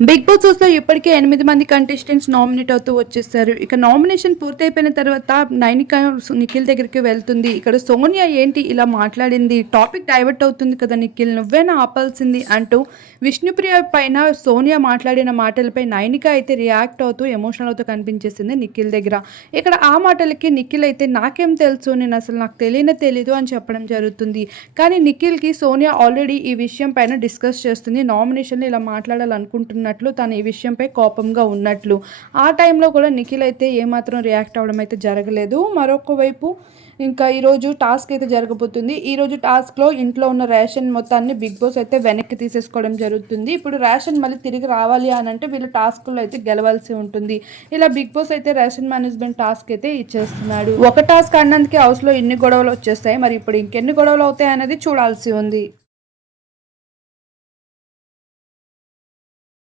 Big boss హౌస్‌లో ఇప్పటికే 8 మంది కంటెస్టెంట్స్ నామినేట్ అవుతూ వచ్చేసారు. ఇక నామినేషన్ పూర్తయిపోయిన తర్వాత నైనిక నిఖిల్ దగ్గరికి వెళ్తుంది. ఇక్కడ సోనియా ఏంటి ఇలా మాట్లాడింది? టాపిక్ డైవర్ట్ అవుతుంది కదా నిఖిల్, నువ్వేనా ఆపాల్సింది అంటూ విష్ణుప్రియ పైన సోనియా మాట్లాడిన మాటలపై నైనిక అయితే రియాక్ట్ అవుతూ ఎమోషనల్ అవుతూ కనిపించేసింది నిఖిల్ దగ్గర. ఇక్కడ ఆ మాటలకి నిఖిల్ అయితే నాకేం తెలుసు, నాకు తెలియనే తెలీదు అని చెప్పడం జరుగుతుంది. కానీ నిఖిల్‌కి సోనియా ఆల్రెడీ ఈ విషయం పైన డిస్కస్ చేస్తుంది. నామినేషన్‌లో ఇలా మాట్లాడాలనుకుంటున్నట్లు, తను ఈ విషయంపై కోపంగా ఉన్నట్లు. ఆ టైంలో కూడా నిఖిల్ అయితే ఏమాత్రం రియాక్ట్ అవ్వడం అయితే జరగలేదు. మరొక వైపు ఇంకా ఈరోజు టాస్క్ అయితే జరగబోతుంది. ఈరోజు టాస్క్‌లో ఇంట్లో ఉన్న రేషన్ మొత్తాన్ని బిగ్ బాస్ అయితే వెనక్కి తీసేసుకోవడం జరుగుతుంది. ఇప్పుడు రేషన్ మళ్ళీ తిరిగి రావాలి అని అంటే వీళ్ళు టాస్క్‌లో అయితే గెలవాల్సి ఉంటుంది. ఇలా బిగ్ బాస్ అయితే రేషన్ మేనేజ్మెంట్ టాస్క్ అయితే ఇచ్చేస్తున్నాడు. ఒక టాస్క్ ఆడినందుకే హౌస్‌లో ఇన్ని గొడవలు వచ్చేస్తాయి. మరి ఇప్పుడు ఇంకెన్ని గొడవలు అవుతాయి అనేది చూడాల్సి ఉంది.